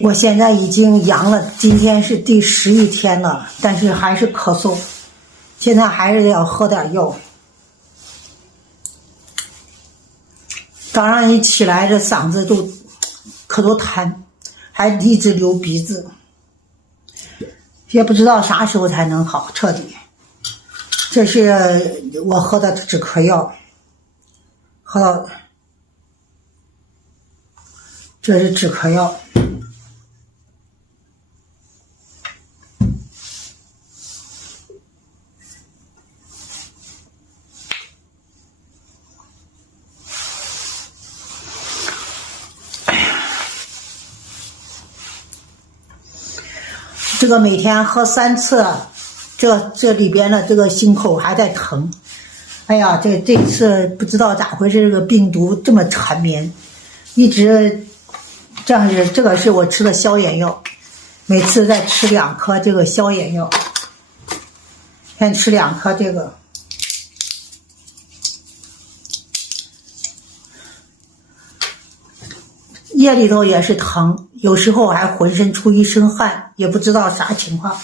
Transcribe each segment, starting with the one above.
我现在已经阳了，今天是第11天了，但是还是咳嗽，现在还是要喝点药。早上一起来，这嗓子可都痰，还一直流鼻子，也不知道啥时候才能好彻底。这是我喝的止咳药，喝到这是止咳药。这个每天喝3次，这里边的这个心口还在疼。哎呀，这次不知道咋回事，这个病毒这么缠绵，一直这样子。这个是我吃的消炎药，每次再吃2颗这个消炎药，先吃2颗这个。夜里头也是疼，有时候还浑身出一身汗，也不知道啥情况。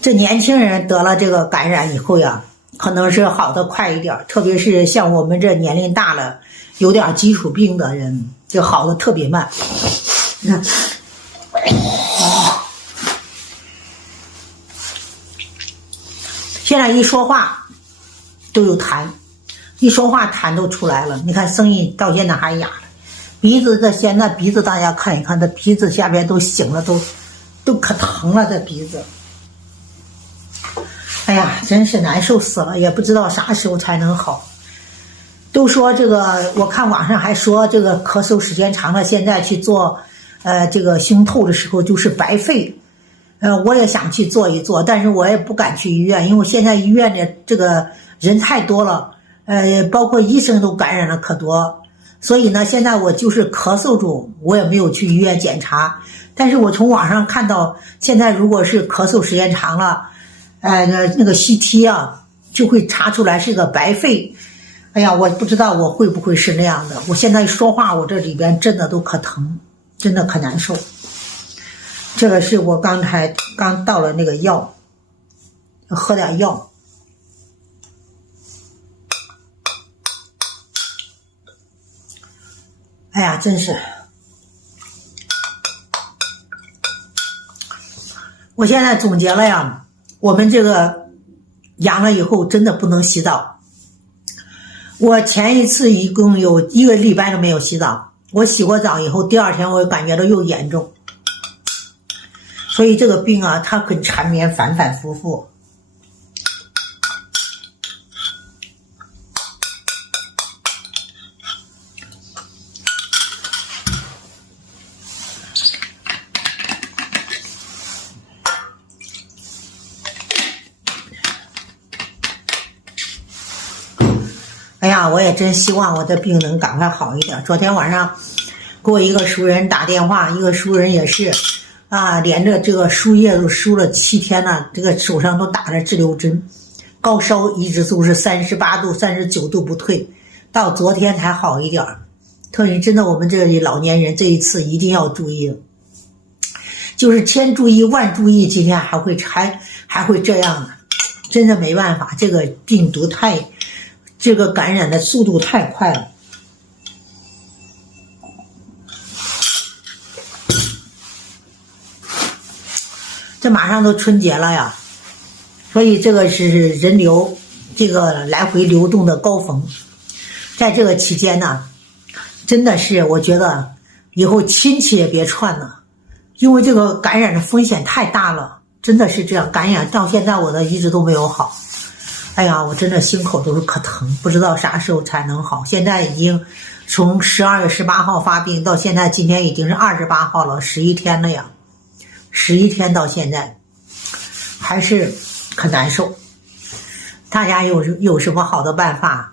这年轻人得了这个感染以后呀，可能是好的快一点，特别是像我们这年龄大了，有点基础病的人，就好的特别慢。现在一说话都有痰，一说话痰都出来了。你看声音到现在还哑了，鼻子现在鼻子大家看一看，这鼻子下边都醒了，都可疼了，这鼻子。哎呀，真是难受死了，也不知道啥时候才能好。都说这个，我看网上还说这个咳嗽时间长了，现在去做这个胸透的时候就是白费。我也想去做一做，但是我也不敢去医院，因为现在医院的这个人太多了，包括医生都感染了可多，所以呢，现在我就是咳嗽中，我也没有去医院检查。但是我从网上看到，现在如果是咳嗽时间长了，那个 CT 啊，就会查出来是个白肺。哎呀，我不知道我会不会是那样的。我现在说话，我这里边真的都可疼，真的可难受。这个是我刚倒了那个药，喝点药。哎呀，真是。我现在总结了呀，我们这个阳了以后真的不能洗澡。我前一次一共有1个礼拜都没有洗澡，我洗过澡以后，第2天我感觉到又严重。所以这个病啊，它很缠绵，反反复复。哎呀，我也真希望我的病能赶快好一点。昨天晚上给我一个熟人打电话，一个熟人也是连着这个输液都输了7天了，这个手上都打着滞留针，高烧一直都是38度、39度不退，到昨天才好一点。特别真的，我们这里老年人这一次一定要注意，就是千注意万注意，今天还会这样的，真的没办法，这个病毒这个感染的速度太快了。这马上都春节了呀，所以这个是人流这个来回流动的高峰。在这个期间呢，真的是我觉得以后亲戚也别串了，因为这个感染的风险太大了，真的是这样。感染到现在我的一直都没有好。哎呀，我真的心口都是可疼，不知道啥时候才能好。现在已经从12月18号发病到现在，今天已经是28号了，11天了呀。11天到现在还是可难受。大家有什么好的办法？